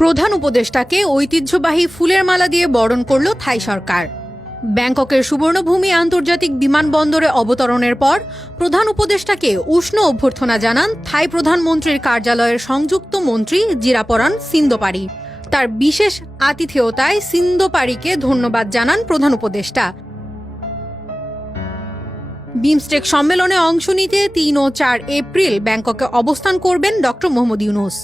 প্রধান উপদেষ্টাকে ঐতিহ্যবাহী ফুলের মালা দিয়ে বরণ করল থাই সরকার। ব্যাংককের সুবর্ণভূমি আন্তর্জাতিক বিমানবন্দরে অবতরণের পর প্রধান উপদেষ্টাকে উষ্ণ অভ্যর্থনা জানান থাই প্রধানমন্ত্রীর কার্যালয়ের সংযুক্ত মন্ত্রী জিরাপরান সিন্দোপারি তার বিশেষ আতিথেয়তায় সিন্দোপারিকে ধন্যবাদ জানান প্রধান উপদেষ্টা। বিমস্টেক সম্মেলনে অংশ নিতে তিন ও চার এপ্রিল ব্যাংককে অবস্থান করবেন ডক্টর মোহাম্মদ ইউনুস।